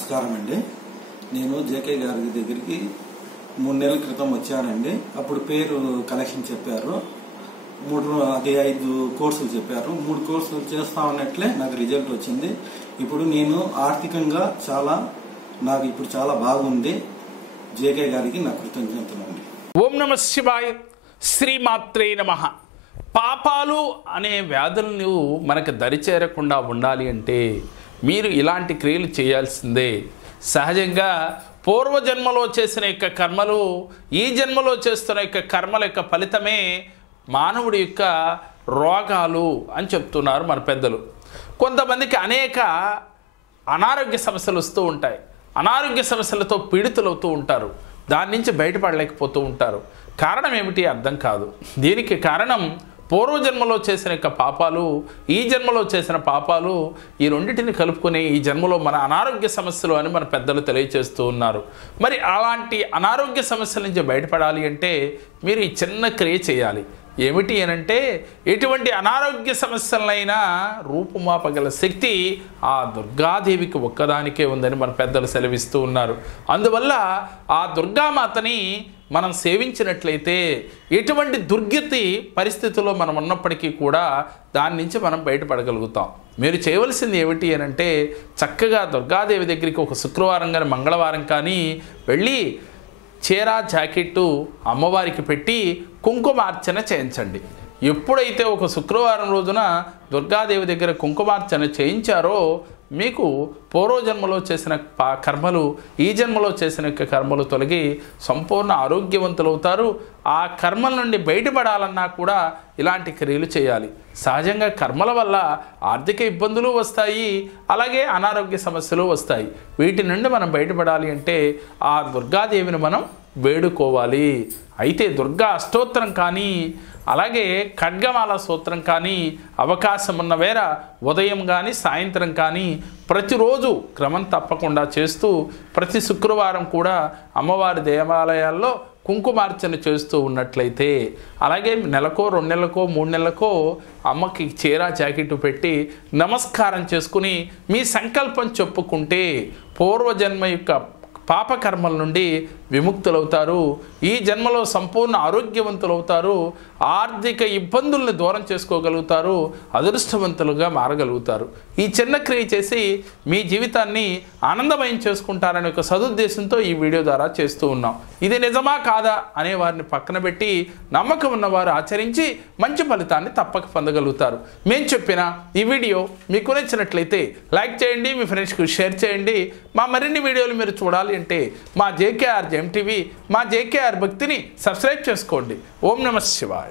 నమస్కారం అండి. నేను జేకే గారి దగ్గరికి మూడు నెలల క్రితం వచ్చానండి. అప్పుడు పేరు కలెక్షన్ చెప్పారు. మూడు అది ఐదు కోర్సులు చెప్పారు. మూడు కోర్సులు చేస్తా ఉన్నట్లే నాకు రిజల్ట్ వచ్చింది. ఇప్పుడు నేను ఆర్థికంగా చాలా నాకు ఇప్పుడు చాలా బాగుంది. జేకే గారికి నా కృతజ్ఞతలు అండి. ఓం నమ శివాయ శ్రీమాత్రే నమ. పాపాలు అనే వ్యాధులను మనకు దరిచేరకుండా ఉండాలి అంటే మీరు ఇలాంటి క్రియలు చేయాల్సిందే. సహజంగా పూర్వజన్మలో చేసిన యొక్క కర్మలు ఈ జన్మలో చేస్తున్న యొక్క కర్మల యొక్క ఫలితమే మానవుడి యొక్క రోగాలు అని చెప్తున్నారు మన పెద్దలు. కొంతమందికి అనేక అనారోగ్య సమస్యలు వస్తూ ఉంటాయి. అనారోగ్య సమస్యలతో పీడితులవుతూ ఉంటారు. దాని నుంచి బయటపడలేకపోతూ ఉంటారు. కారణం ఏమిటి అర్థం కాదు. దీనికి కారణం పూర్వజన్మలో చేసిన యొక్క పాపాలు ఈ జన్మలో చేసిన పాపాలు ఈ రెండింటిని కలుపుకొని ఈ జన్మలో మన అనారోగ్య సమస్యలు అని మన పెద్దలు తెలియచేస్తూ ఉన్నారు. మరి అలాంటి అనారోగ్య సమస్యల నుంచి బయటపడాలి అంటే మీరు ఈ చిన్న క్రియ చేయాలి. ఏమిటి అనంటే ఎటువంటి అనారోగ్య సమస్యలైనా రూపుమాపగల శక్తి ఆ దుర్గాదేవికి ఒక్కదానికే ఉందని మన పెద్దలు సెలవిస్తూ ఉన్నారు. అందువల్ల ఆ దుర్గామాతని మనం సేవించినట్లయితే ఎటువంటి దుర్గతి పరిస్థితుల్లో మనం ఉన్నప్పటికీ కూడా దాని నుంచి మనం బయటపడగలుగుతాం. మీరు చేయవలసింది ఏమిటి అని అంటే చక్కగా దుర్గాదేవి దగ్గరికి ఒక శుక్రవారం కానీ మంగళవారం కానీ వెళ్ళి చీర జాకెట్టు అమ్మవారికి పెట్టి కుంకుమార్చన చేయించండి. ఎప్పుడైతే ఒక శుక్రవారం రోజున దుర్గాదేవి దగ్గర కుంకుమార్చన చేయించారో మీకు పూర్వజన్మలో చేసిన పా కర్మలు ఈ జన్మలో చేసిన కర్మలు తొలగి సంపూర్ణ ఆరోగ్యవంతులవుతారు. ఆ కర్మల నుండి బయటపడాలన్నా కూడా ఇలాంటి క్రియలు చేయాలి. సహజంగా కర్మల వల్ల ఆర్థిక ఇబ్బందులు వస్తాయి అలాగే అనారోగ్య సమస్యలు వస్తాయి. వీటి నుండి మనం బయటపడాలి అంటే ఆ దుర్గాదేవిని మనం వేడుకోవాలి. అయితే దుర్గా అష్టోత్తరం కానీ అలాగే ఖడ్గమాల సూత్రం కానీ అవకాశం ఉన్న వేర ఉదయం కానీ సాయంత్రం కానీ ప్రతిరోజు క్రమం తప్పకుండా చేస్తూ ప్రతి శుక్రవారం కూడా అమ్మవారి దేవాలయాల్లో కుంకుమార్చన చేస్తూ ఉన్నట్లయితే అలాగే నెలకో రెండు నెలలకో మూడు నెలలకో అమ్మకి చీర జాకెట్ పెట్టి నమస్కారం చేసుకుని మీ సంకల్పం చెప్పుకుంటే పూర్వజన్మ యొక్క పాపకర్మల నుండి విముక్తులవుతారు. ఈ జన్మలో సంపూర్ణ ఆరోగ్యవంతులవుతారు. ఆర్థిక ఇబ్బందుల్ని దూరం చేసుకోగలుగుతారు. అదృష్టవంతులుగా మారగలుగుతారు. ఈ చిన్న క్రియ చేసి మీ జీవితాన్ని ఆనందమయం చేసుకుంటారనే ఒక సదుద్దేశంతో ఈ వీడియో ద్వారా చేస్తూ ఉన్నాం. ఇది నిజమా కాదా అనే వారిని పక్కన పెట్టి నమ్మకం ఉన్నవారు ఆచరించి మంచి ఫలితాన్ని తప్పక పొందగలుగుతారు. మేము చెప్పిన ఈ వీడియో మీకు నచ్చినట్లయితే లైక్ చేయండి మీ ఫ్రెండ్స్కి షేర్ చేయండి. మా మరిన్ని వీడియోలు మీరు చూడాలి అంటే మా జేకేఆర్ జెమ్ టీవీ మా జేకేఆర్ భక్తిని సబ్స్క్రైబ్ చేసుకోండి. ఓం నమ శివాయ.